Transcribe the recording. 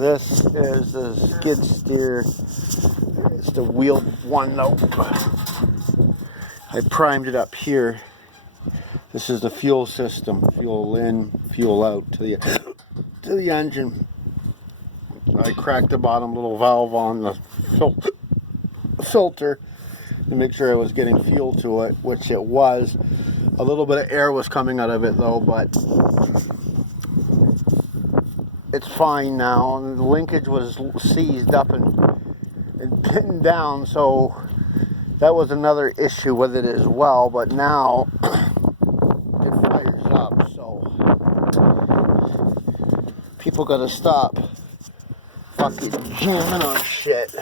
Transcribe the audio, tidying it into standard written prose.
This is the skid steer. It's the wheeled one though. I primed it up here. This is the fuel system. Fuel in, fuel out to the engine. I cracked the bottom little valve on the filter to make sure I was getting fuel to it, which it was. A little bit of air was coming out of it though, but it's fine now. And the linkage was seized up and pinned down, so that was another issue with it as well. But now it fires up, so people gotta stop fucking jamming on shit.